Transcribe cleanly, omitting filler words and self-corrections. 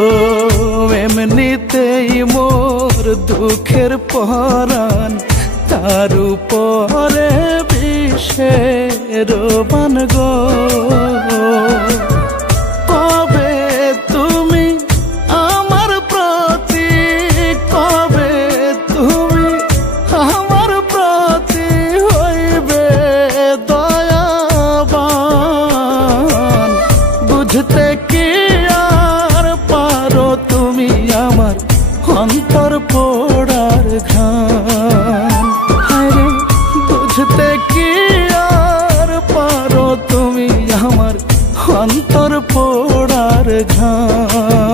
ও এমনিতেই মোর দুঃখের পরাণ, তার উপরে বিষের বান গো। কবে তুমি আমার প্রতি, কবে তুমি আমার প্রতি হইবে দয়াবান। বুঝতে কি আর পারো তুমি আমার অন্তর পোড়ার ঘ্রাণ। আরে বুঝতে কি আর পারো তুমি আমার অন্তর পোড়ার ঘ্রাণ।